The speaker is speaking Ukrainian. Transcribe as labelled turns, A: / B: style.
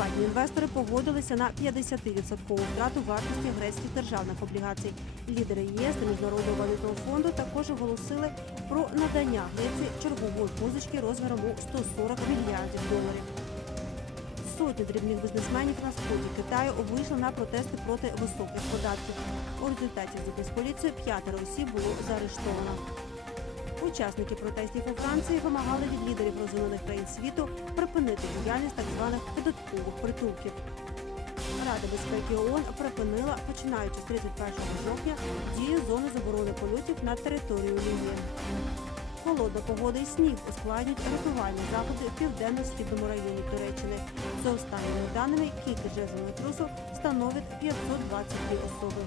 A: Міжнародні інвестори погодилися на 50% втрату вартості грецьких державних облігацій. Лідери ЄС та Міжнародного валютного фонду також оголосили про надання Греції чергової позички розміром у 140 мільярдів доларів. Сотні дрібних бізнесменів на сході Китаю вийшли на протести проти високих податків. У результаті з поліцією п'ятеро осіб було заарештовано. Учасники протестів у Франції вимагали від лідерів розвинених країн світу припинити діяльність так званих податкових притулків. Рада безпеки ООН припинила, починаючи з 31 жовтня, дію зони заборони польотів на територію Лівії. Холодна погода і сніг ускладнюють рятувальні заходи в південно-східному районі Туреччини. За останніми даними, кількість жертв землетрусу становить 522 особи.